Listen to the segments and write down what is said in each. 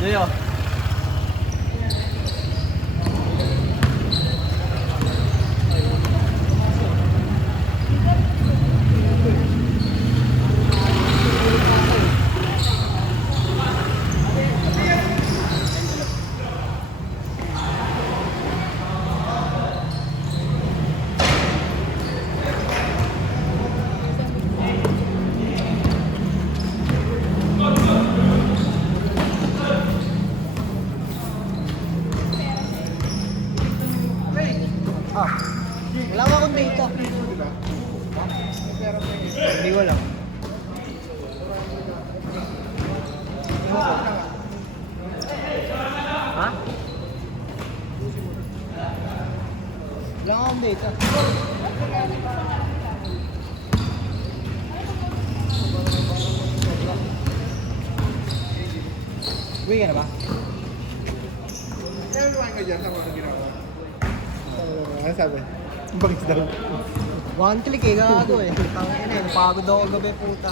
Yoyo. Ah, wala ka akong data. Hindi ko lang. Ha? Wala ka akong data. Uwi ka na ba? Kaya lumayan ka dyan sa mga ginawa. Ano sabi? Ang bangis daw. One click eh, gago eh. Tangin eh, napagod ako gabi puta.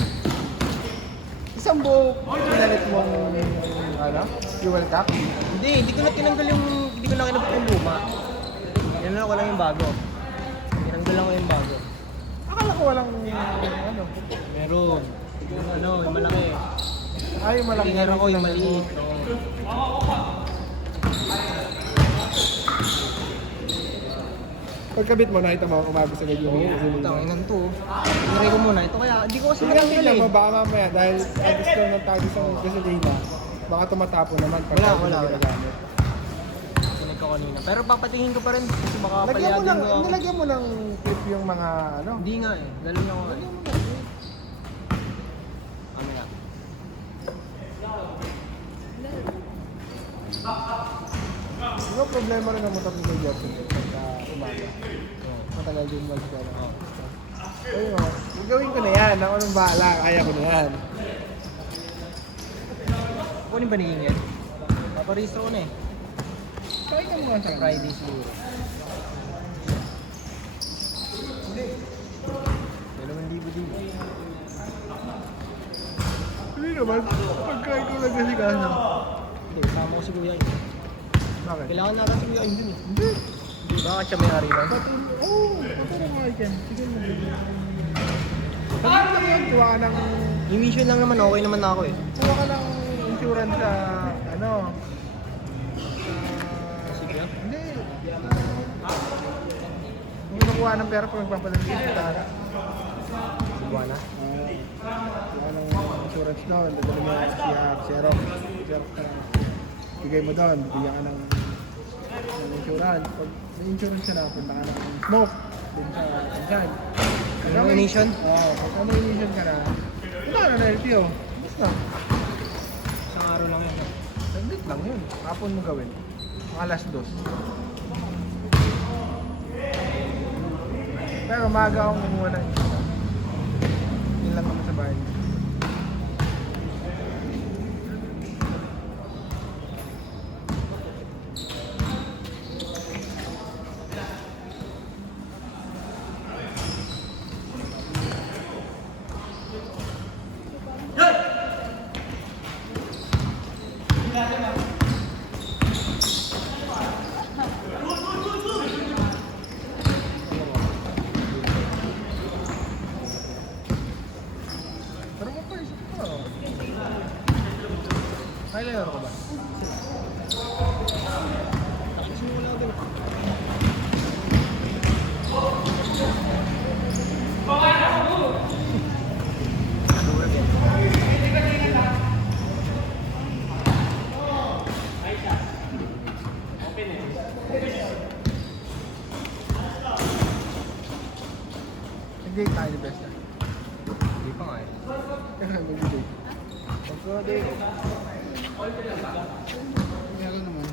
Isang buo, pinalit mong, ano, fuel cap. Hindi ko na tinanggal yung, hindi ko na kinabot yung luma. Yan lang, wala yung bago. Tinanggal lang ko yung bago. Akala ko walang, ano. Meron. Yung ano, yung malaki. Ay, yung malaki. Tingnan ko yung maliit. Pagkabit mo, nakita mo, umagos agad yung Putang inan to. Tinry ko muna. Ito kaya, hindi ko kasi Tingnan matanggal tingnan eh. mo, baka mamaya, dahil agos lang ng tagos ang gasolina, baka tumatapo naman pag Wala. ginagamit. Tinry ko kanina. Pero papatingin ko pa rin kasi baka Lagyan mo palyadin ng, ko ako. nilagyan mo ng clip yung mga, ano. Hindi nga eh. Dalo niya ko nga eh. Ano nga? Di ba problema rin ang motor ni Kuya Jobson pagka umaga? Matagal din mag-gana. Ayun o, gagawin ko na yan. Ako nang bahala, kaya ko na yan. Kunin ba niingin? Paparehistro ko na eh. Try ka muna sa Friday siguro. Hindi. 2,000 din. Hindi naman, pagka ikaw lang kasi kasa. Hindi, kasama ko si Kuya Im. Bakit? Kailangan natin si Kuya Im dun eh. Hindi. Hindi, baka siya may ari lang. Oo, patulong nga dyan. Sige mo. Pag yun, kuha ka ng, Yung mission lang naman, okay naman na ako eh. kuha ka ng insurance sa, ano, Sige ah. hindi. Kung nakuha ng pera pag magpapadala dito, tara. Buwana. Anong insurance doon, dadali mo yung Xerox. Xerox ka lang. Bigay mo doon, bigyan ka ng insurance. Pag may insurance ka na, punta ka ng smoke. Dun sa inside. Ano mission? Oo, pag may ignition ka na, punta ka na ng LTO. Basta. Isang araw lang yun. Saglit lang yun. Hapon mo gawin. Mga alas 2. Pero maaga akong kumuha ng insurance. Yun lang naman sa bahay. Pero mapaisip ko. Kailan ko ba? Nag-date tayo ni Besta. Hindi pa nga eh. Nag-date. Pagka-date. Meron naman.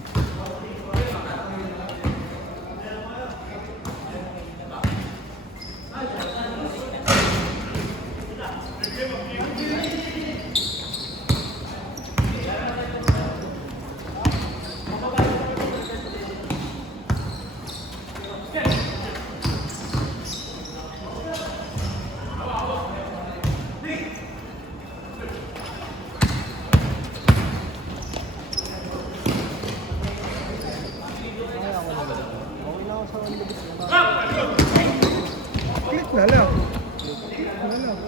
lang.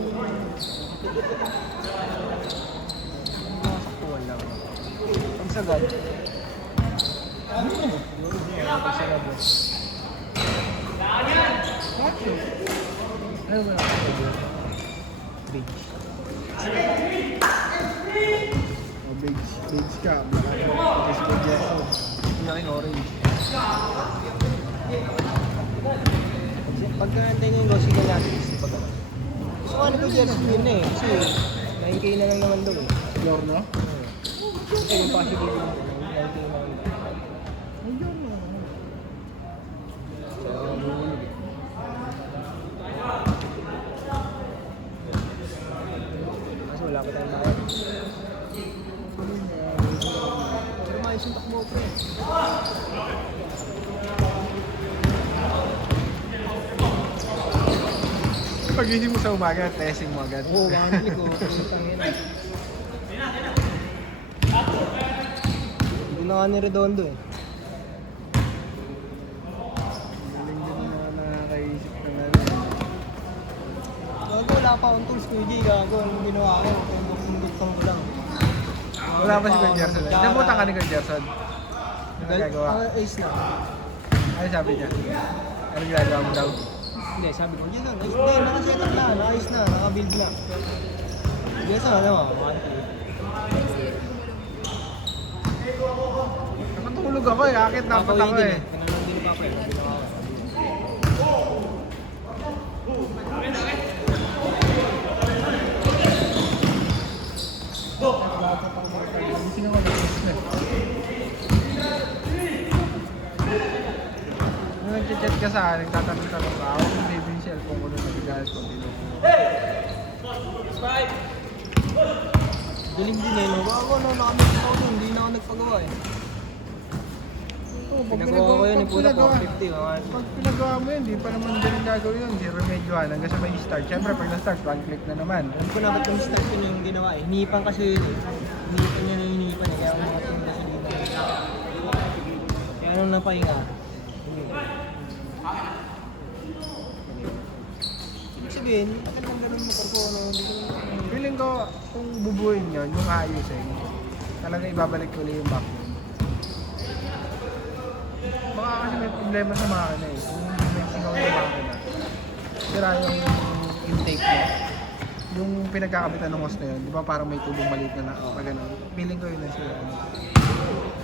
Mga saktuhan lang. Pag sagad. Pag sagad mo. Macho. Ano ba na? Beige. O, beige ka. Beige ka, Gerson. Yung akin orange. Pagka tingin ko, sige natin. Pag ano. Gusto ko ano ko jersey yun eh. Kasi 9K na lang naman daw eh. Giorno? Kasi yung possible yun. 9K na lang. Ay, Giorno. Kasi wala pa tayong nakaya. Pero maayos yung takbo ko eh. Pagising mo sa umaga, testing mo agad. Oo, monthly ko. Putang ina. Hindi na nga ni Redondo eh. Galing din na nakakaisip na ano. Gago, wala pa akong tools ko, G. Gago, anong ginawa ko? Tundok-tundok ko lang. Wala pa si Kuya Gerson. Nabutan ka ni Kuya Gerson. Ano nagagawa? Ace na. Ano sabi niya? Ano ginagawa mo daw? Hindi, sabi ko, yun lang. Hindi, nakaset up na. Naka-ace na. Naka-build na. Yes, ano, monthly. Nakatulog ako eh. Akit dapat ako eh. Kanalang din pa pa eh. Gising ako ng business. Nung nag-chat ka sa akin, tatanong-tanong ka, ako kung baby yung cellphone ko nung nag-galit ko dito. Galing din eh, no? Gago, no? Nakamit ako nun. Hindi na ako nagpagawa eh. Oo, Pinagawa ko yun, puta 450. Pag pinagawa mo yun, di pa naman ganun gagawin yun. Di remedyohan hanggang sa may start. Siyempre, pag na-start, one click na naman. Alam ko na ba't yung start yun yung ginawa eh. Hinipan kasi yun eh. Hinipan niya na yung hinipan eh. Kaya ako nakatingin kasi dito. Kaya nung napahinga. Ibig sabihin, bakit nang ganun mo ko ano, hindi ko Feeling ko, kung bubuhin yun, yung ayusin, talaga ibabalik ko ulit yung back yun. Baka kasi may problema sa makina eh. Kung may singaw yung makina, sira yung intake mo. Yung pinagkakabitan ng hose na yun, di ba parang may tubong maliit na na gano'n. Feeling ko yun na sila.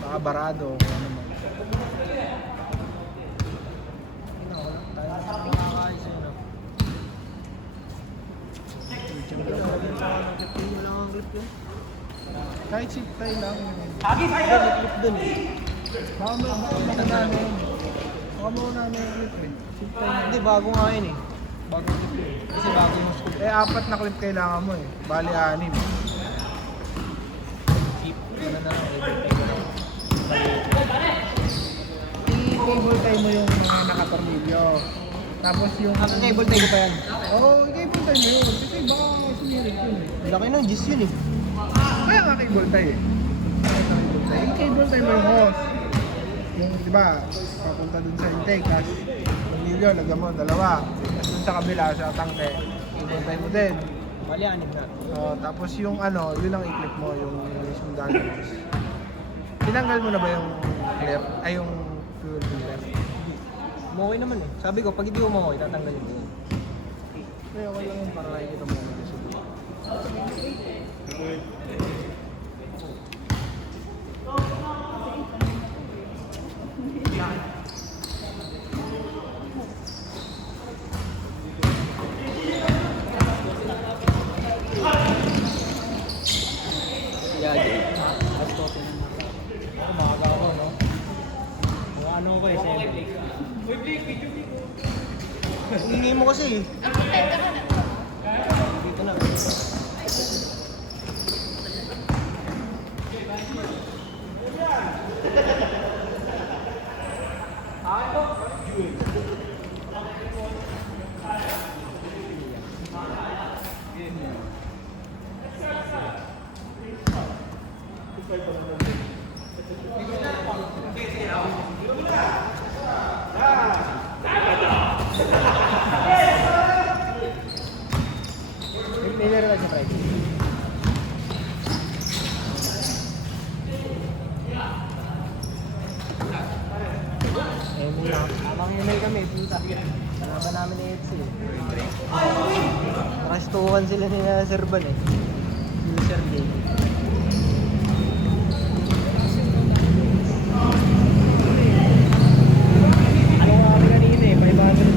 Baka barado o kung ano man. tayo makakaayos yun, no? Wala kang grip yun. Kahit zip tie lang. May clip dun eh. Baka mauna na yun. Baka mauna na yung clip eh. Zip tie na. Hindi, bago nga yun eh. Bagong clip yun. Kasi bago yung scoop. Eh, 4 na clip kailangan mo eh. Bali 6. Keep, ano na lang, I-cable tie mo yung mga nakatornilyo. Tapos yung... Naka-cable tayo pa yan. Oo, i-cable tie mo yun. Kasi baka sumirit yun eh. Laki ng gis yun eh. Kaya nga cable tie eh. I-cable tie mo yung hose. Yung, di ba, papunta dun sa intake. Tapos, tornilyo, lagyan mo, 2. Tapos dun sa kabila, sa tangke, cable tie mo din. Bali, anib na. Tapos yung ano, yun ang i-clip mo, yung mismong dahil hose. Tinanggal mo na ba yung clear? Ay, yung fuel filter? Okay naman eh. Sabi ko, pag hindi mo okay, tatanggalin ko. Kaya okay lang yun para nakikita mo yung gusto mo. Yeah, let's go. Ako, maaga ako, no? Kung ano ko eh, siyempre. Hingi mo kasi eh. Dito na. Taylor lang sa price. Eh, muna. Habang email kami, punta. Kasama namin ni Etsy. Nakastukan sila ni Sir Ban eh. User day. Ano nga kami kanina eh, 500 eh.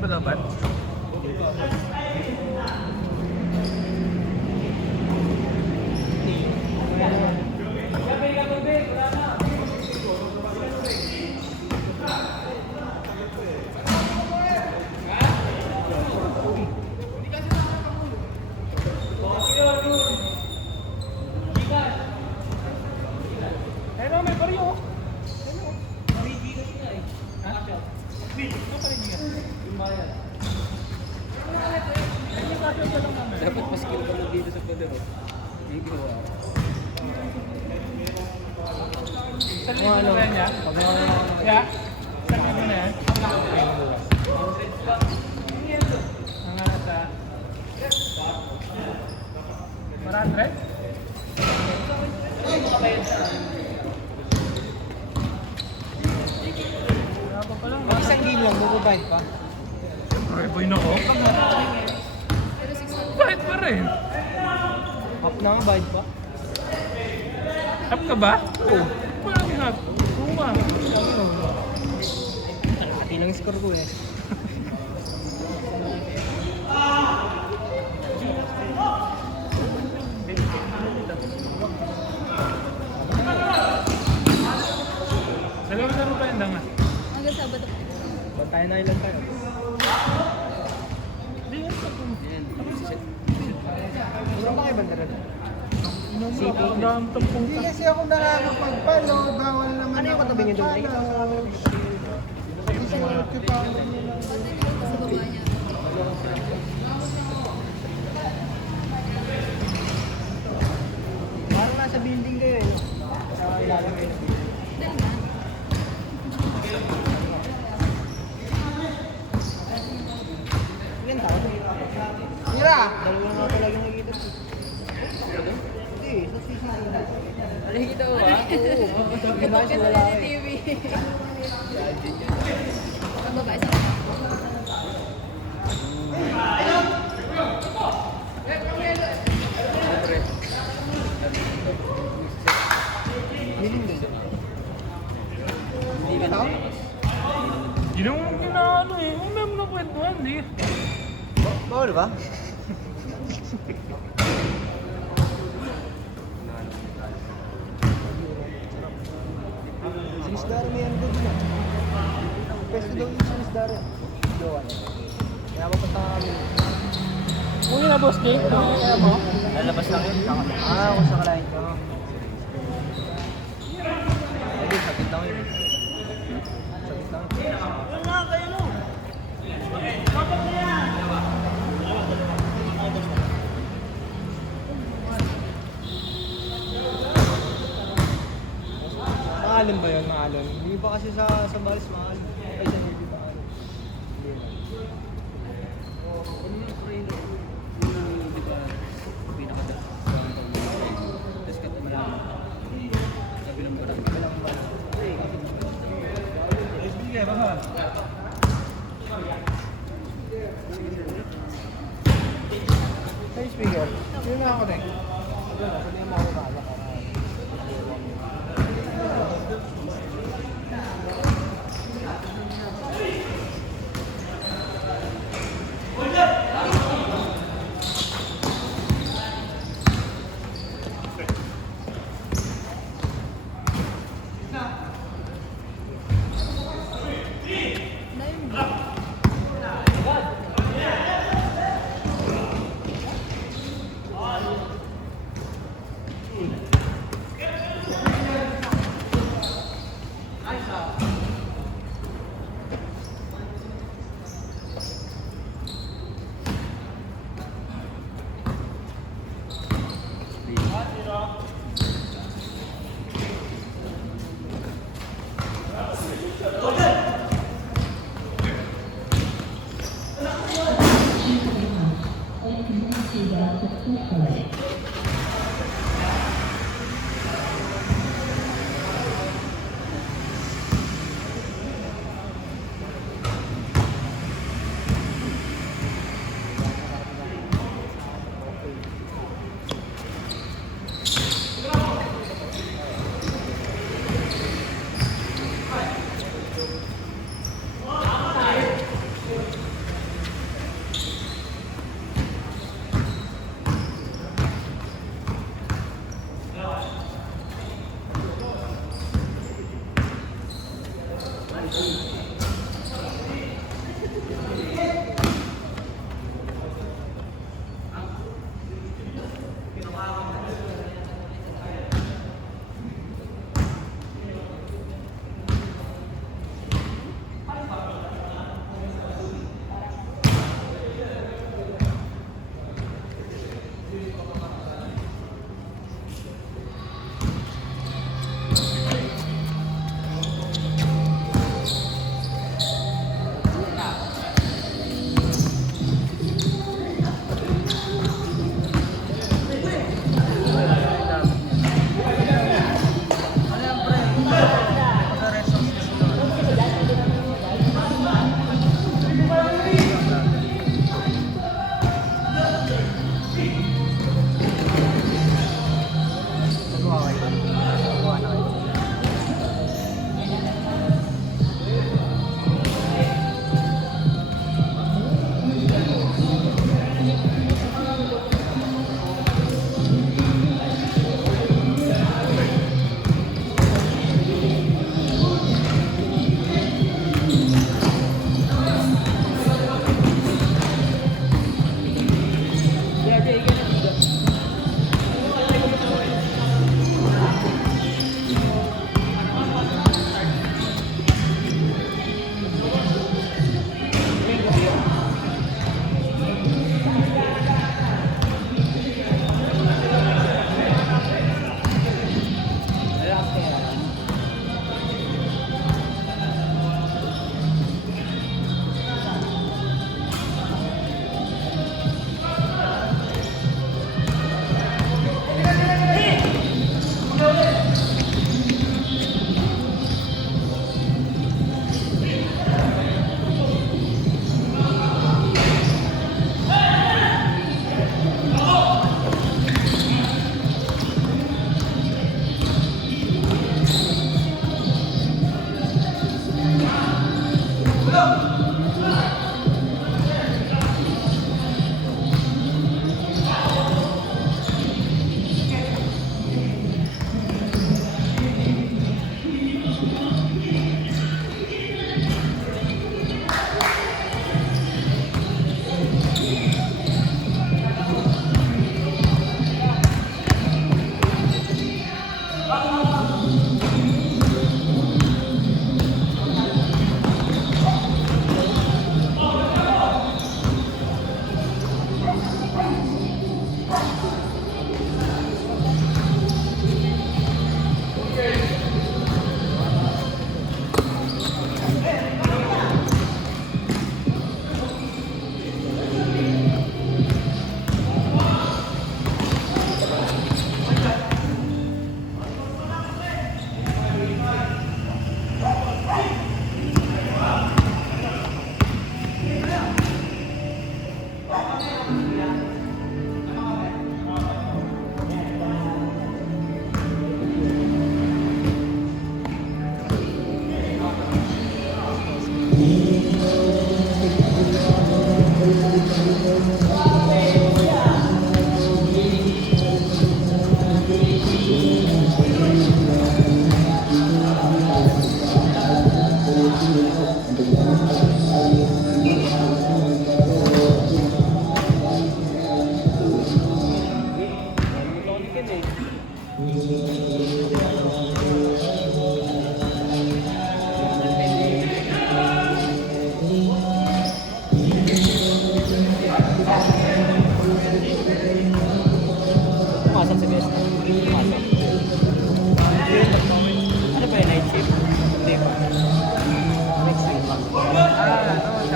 Ba dapat? Ano, may baryo. Dapat mas skill ka mo dito sa Pedro. Yung ginawa. Kung ano, pag Kaya, saan ka na yan? Ang nasa 100? Pag isang game lang, bubabike pa. Okay, boy na ko. Bakit pa rin? Up na nga, bike pa. Tap ka ba? Oo. Parang hap. Oo nga. Hati lang yung score ko eh. Dalawang laro pa yan lang ah. Hanggang Sabado. Ba't tayo na ilan tayo? Hindi yan. Meron ba kayo bandera doon? Sipo. Ang tampong Hindi kasi ako nakakapag-follow, bawal naman Ano yung katabi niyo doon? Nakita ko sa camera. Hindi sa mga follow nila. Pati nakita sa baba niya. Parang nasa building kayo eh. Sa ilalim eh. Dahil na. Ilan tao? Mira! Dalawa nga pala yung nakikita ko. Hindi, sa CCTV. Nakikita mo ba? Diba Kasi siya sa wala eh. TV. Ang babae sa kanya. Miling din. Hindi ka na. Yun yung ginaano eh. Huwag naman na kwentuhan eh. Bawal ba? Sinisdara may ano doon ah. Pwesto daw yung sinisdara. Jowan. Kaya mapunta kami. Uli na boss Jake. Kaya mo? Lalabas lang yun. Kung sa kalahin ko. Hindi, sakit lang yun. Sakit lang yun. Maalim ba yun? Maalim? Hindi pa kasi sa balis maalim. Ay, sa Navy maalim. Hey, speaker. Yun na ako na eh. Sabihin mo ako kala ka. Dahil mo.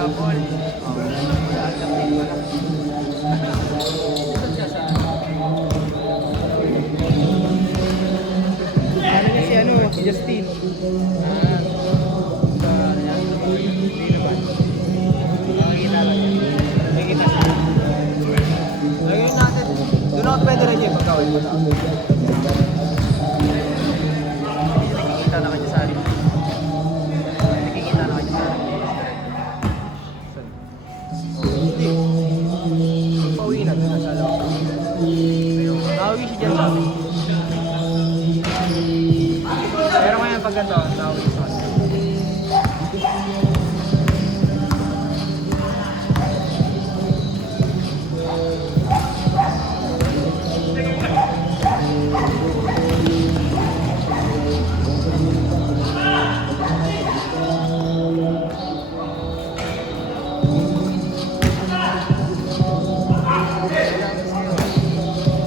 Apple. Adaptive ko lang. Saan siya sa... Ano niya si ano, si Justin. Ah, sa... Yan, hindi naman. Makikita lang yan. Nakikita siya. Lagyan natin. Doon ako pwede rin yung pagkawin mo na. Nakikita na kanya sa akin. Nakikita na kanya sa akin. Pauwi na doon sa loob. Nauwi siya dyan sa amin. Pero ngayon pag ganito, nauwi sa amin.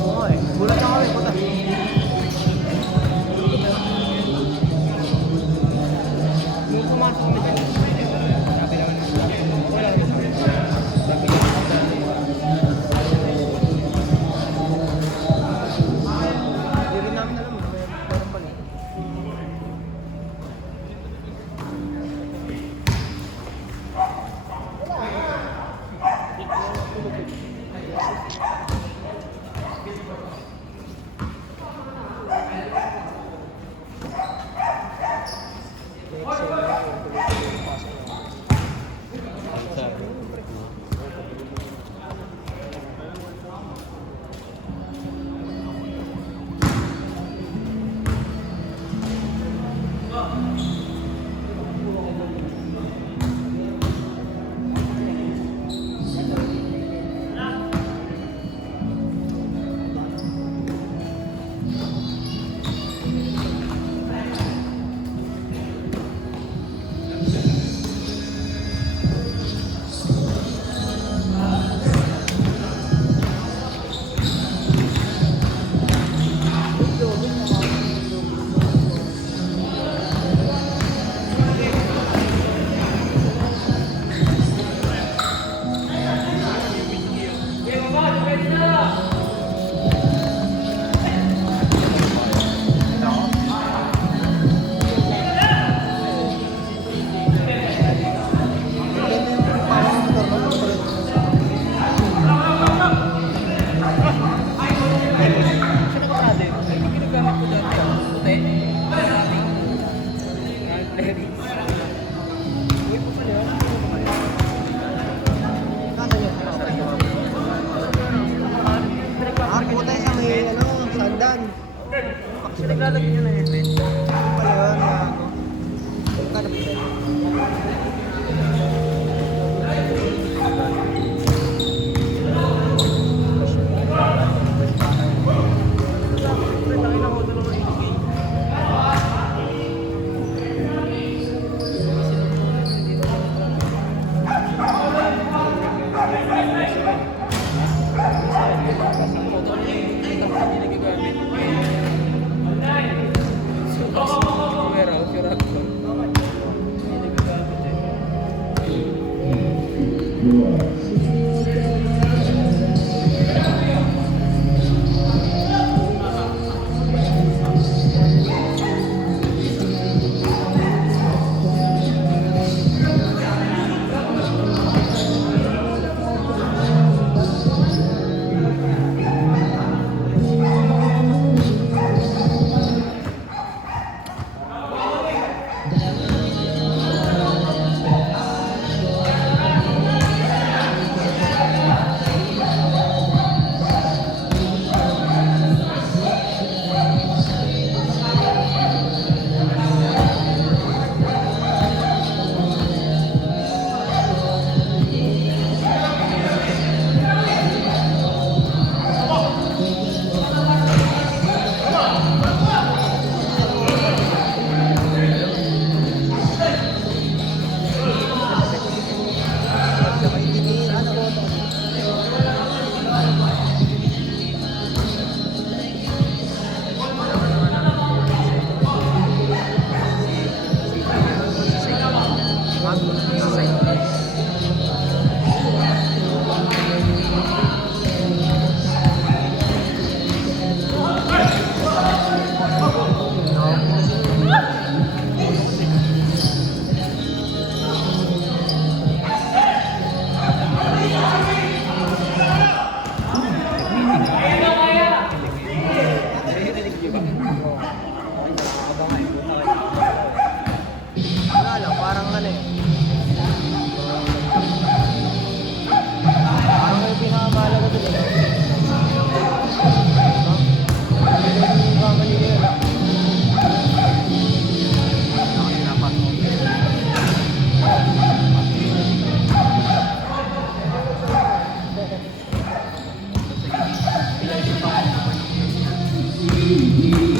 Oo eh, gulat na kami, puta. Nung pumasok kami dyan, sabi naman ng staff, wala rin sa amin. Sabi niya, hindi rin namin alam na meron pala eh. Ginagamit ko dati. Puti. Larry. Ako tayo sa may ano, sandan. Kasi naglalagay niya ng helmet. Pala yun, gago. Kada po tayo. Motor niya yung truck niya nagagamit. Warehouse, yung rack lang. Hindi nagagamit eh. Hindi